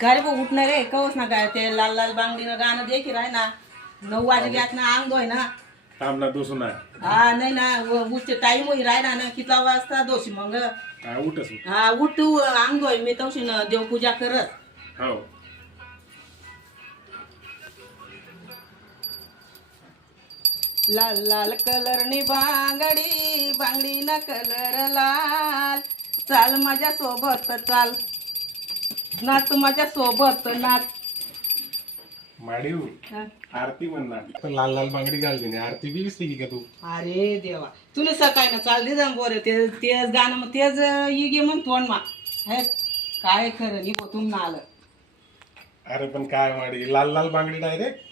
काय रे भाऊ उठणार रे कवच ना काय ते लाल लाल बांगडीनं गाणं दे की राय ना 9 वाजे घ्यात ना अंग दोय ना थांब ना दोसून आहे. हा नाही ना उठते टाइम होई राहिला ना किती वाजता दोशी मग हा उठस. हा उठ तू अंग दोय मी तवशी न देवपूजा करत हो लाल लाल कलरनी बांगडी बांगडी ना कलर लाल चाल माझ्या सोबत चाल नाच माझ्या सोबत नाच माडीव हा. आरती म्हणणार पण लाल लाल बांगडी घालते ना आरती बी विसली की का तू. अरे देवा तुला सकाळी ना चाल दे जा बोरे तेच गाणं मग तेच ये म्हणतो मा हे काय खरं नि तुम ना आलं अरे पण काय माडी लाल लाल बांगडी डायरेक्ट